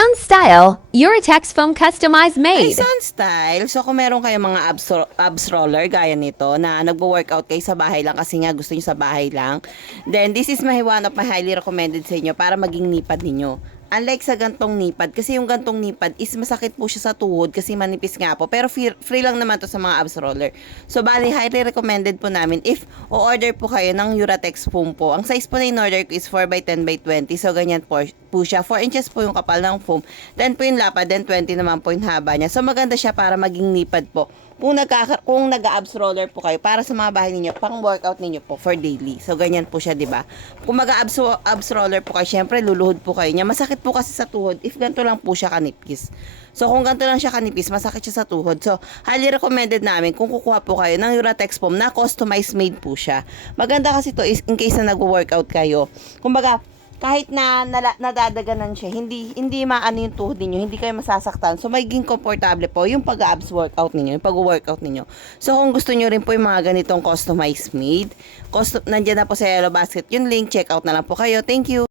Sun Style, Uratex Foam Customized Ay, Made. Sun Style. So, kung meron kayong mga abs roller gaya nito na nagbo-workout kayo sa bahay lang kasi nga gusto nyo sa bahay lang, then this is one of my highly recommended sa inyo para maging nipad ninyo. Unlike sa gantong nipad, kasi yung gantong nipad is masakit po siya sa tuhod kasi manipis nga po. Pero free lang naman to sa mga abs roller. So, bali, highly recommended po namin if o-order po kayo ng Uratex foam po. Ang size po na in-order ko is 4x10x20. So, ganyan po siya. 4 inches po yung kapal ng foam. 10 po yung lapad, then 20 naman po yung haba niya. So, maganda siya para maging nipad po. Kung nag-abs roller po kayo, para sa mga bahay ninyo, pang workout ninyo po for daily. So, ganyan po siya, di ba? Kung abs roller po kayo, syempre, luluhod po kayo niya. Masakit po kasi sa tuhod if ganito lang po siya kanipis. So, kung ganito lang siya kanipis, masakit siya sa tuhod. So, highly recommended namin kung kukuha po kayo ng Uratex foam na customized made po siya. Maganda kasi to is in case na nag-workout kayo. Kumbaga, kahit na nadadaganan siya, hindi maano yung tuhod ninyo, hindi kayo masasaktan. So, magiging komportable po yung pag-abs workout ninyo, yung pag-workout ninyo. So, kung gusto nyo rin po yung mga ganitong customized made, nandiyan na po sa Yellow Basket yung link, check out na lang po kayo. Thank you!